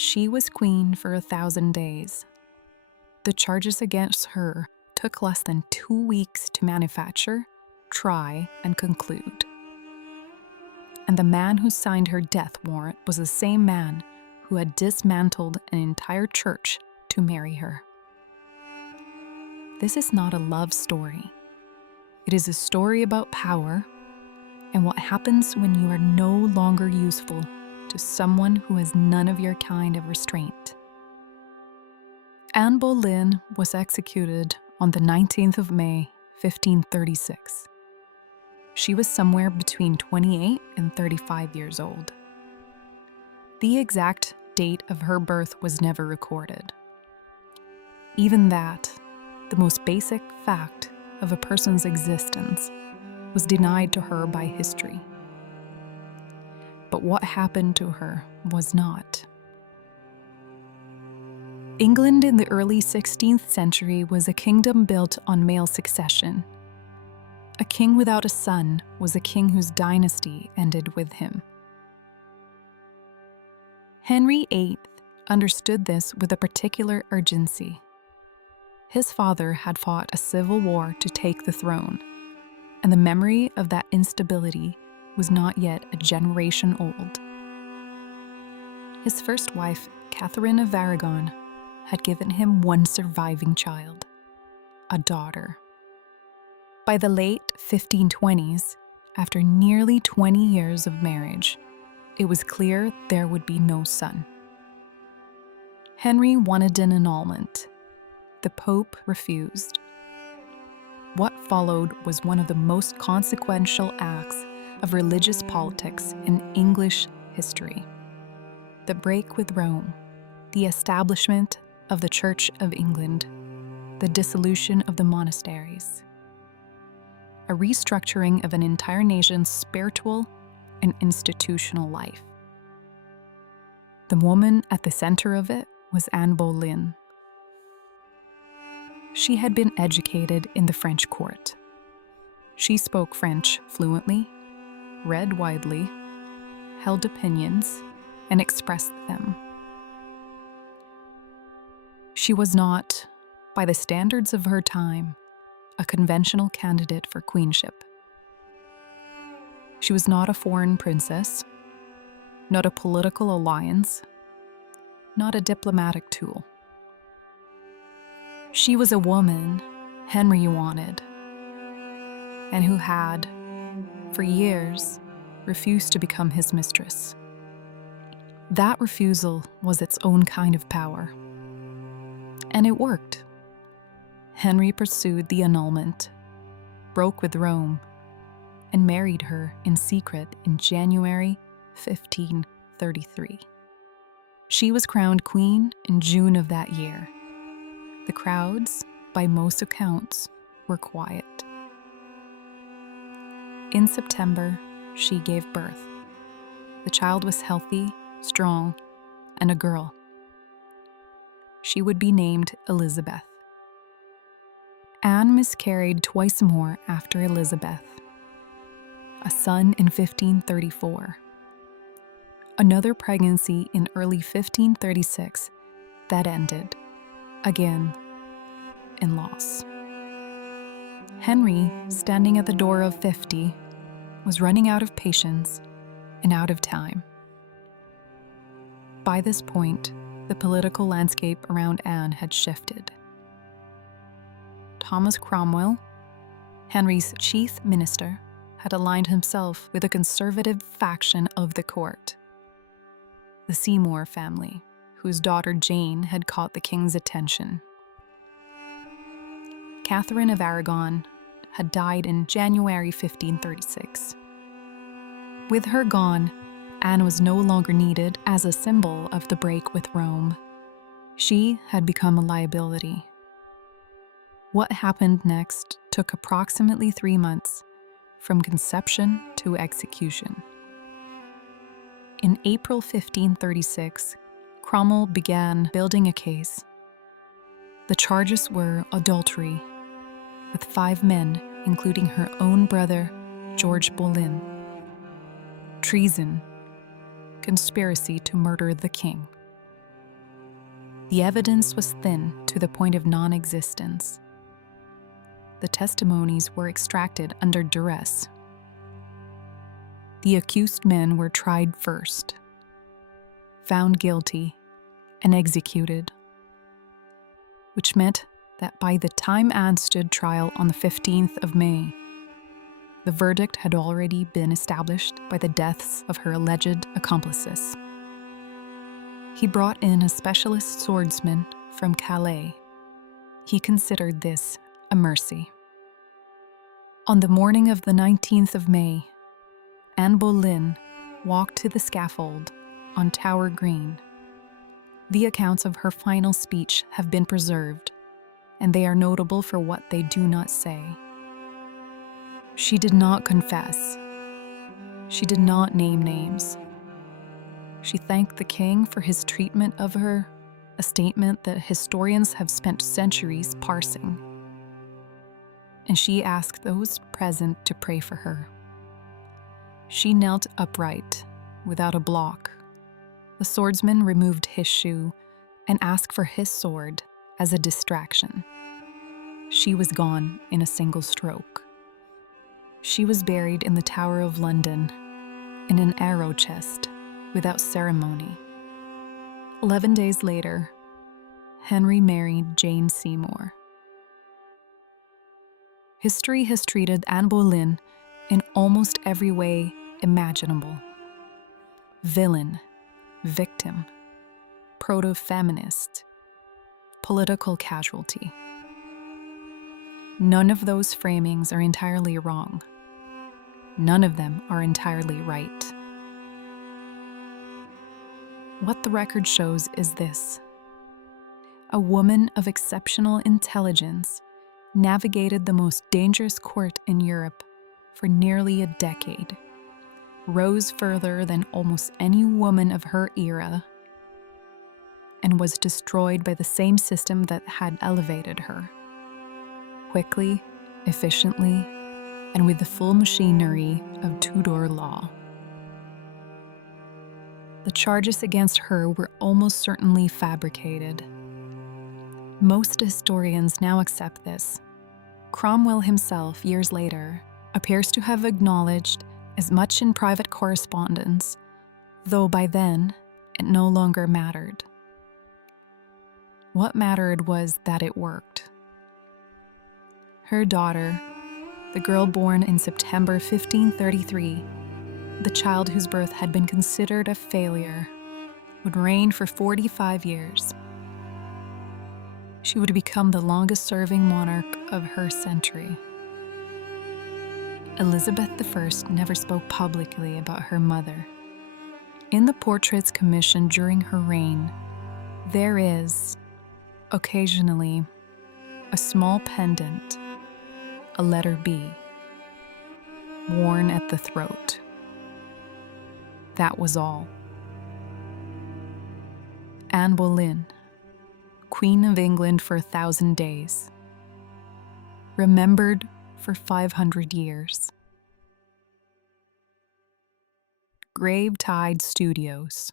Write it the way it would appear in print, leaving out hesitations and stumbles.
She was queen for 1,000 days. The charges against her took less than 2 weeks to manufacture, try, and conclude. And the man who signed her death warrant was the same man who had dismantled an entire church to marry her. This is not a love story. It is a story about power and what happens when you are no longer useful to someone who has none of your kind of restraint. Anne Boleyn was executed on the 19th of May, 1536. She was somewhere between 28 and 35 years old. The exact date of her birth was never recorded. Even that, the most basic fact of a person's existence, was denied to her by history. But what happened to her was not. England in the early 16th century was a kingdom built on male succession. A king without a son was a king whose dynasty ended with him. Henry VIII understood this with a particular urgency. His father had fought a civil war to take the throne, and the memory of that instability was not yet a generation old. His first wife, Catherine of Aragon, had given him one surviving child, a daughter. By the late 1520s, after nearly 20 years of marriage, it was clear there would be no son. Henry wanted an annulment. The Pope refused. What followed was one of the most consequential acts of religious politics in English history. The break with Rome, the establishment of the Church of England, the dissolution of the monasteries, a restructuring of an entire nation's spiritual and institutional life. The woman at the center of it was Anne Boleyn. She had been educated in the French court. She spoke French fluently, read widely, held opinions, and expressed them. She was not, by the standards of her time, a conventional candidate for queenship. She was not a foreign princess, not a political alliance, not a diplomatic tool. She was a woman Henry wanted, and who had, for years, refused to become his mistress. That refusal was its own kind of power. And it worked. Henry pursued the annulment, broke with Rome, and married her in secret in January 1533. She was crowned queen in June of that year. The crowds, by most accounts, were quiet. In September, she gave birth. The child was healthy, strong, and a girl. She would be named Elizabeth. Anne miscarried twice more after Elizabeth. A son in 1534. Another pregnancy in early 1536 that ended, again, in loss. Henry, standing at the door of 50, was running out of patience and out of time. By this point, the political landscape around Anne had shifted. Thomas Cromwell, Henry's chief minister, had aligned himself with a conservative faction of the court, the Seymour family, whose daughter Jane had caught the king's attention. Catherine of Aragon had died in January 1536. With her gone, Anne was no longer needed as a symbol of the break with Rome. She had become a liability. What happened next took approximately 3 months, from conception to execution. In April 1536, Cromwell began building a case. The charges were adultery, with 5 men, including her own brother, George Boleyn; treason, conspiracy to murder the king; The evidence was thin to the point of non-existence. The testimonies were extracted under duress. The accused men were tried first, found guilty, and executed, which meant that by the time Anne stood trial on the 15th of May, the verdict had already been established by the deaths of her alleged accomplices. He brought in a specialist swordsman from Calais. He considered this a mercy. On the morning of the 19th of May, Anne Boleyn walked to the scaffold on Tower Green. The accounts of her final speech have been preserved, and they are notable for what they do not say. She did not confess. She did not name names. She thanked the king for his treatment of her, a statement that historians have spent centuries parsing. And she asked those present to pray for her. She knelt upright, without a block. The swordsman removed his shoe and asked for his sword as a distraction. She was gone in a single stroke. She was buried in the Tower of London, in an arrow chest, without ceremony. 11 days later, Henry married Jane Seymour. History has treated Anne Boleyn in almost every way imaginable. Villain, victim, proto-feminist, political casualty. None of those framings are entirely wrong. None of them are entirely right. What the record shows is this: a woman of exceptional intelligence navigated the most dangerous court in Europe for nearly a decade, rose further than almost any woman of her era, and was destroyed by the same system that had elevated her. Quickly, efficiently, and with the full machinery of Tudor law. The charges against her were almost certainly fabricated. Most historians now accept this. Cromwell himself, years later, appears to have acknowledged as much in private correspondence, though by then it no longer mattered. What mattered was that it worked. Her daughter, the girl born in September 1533, the child whose birth had been considered a failure, would reign for 45 years. She would become the longest-serving monarch of her century. Elizabeth I never spoke publicly about her mother. In the portraits commissioned during her reign, there is, occasionally, a small pendant, a letter B, worn at the throat. That was all. Anne Boleyn, Queen of England for 1,000 days, remembered for 500 years. Gravetide Studios.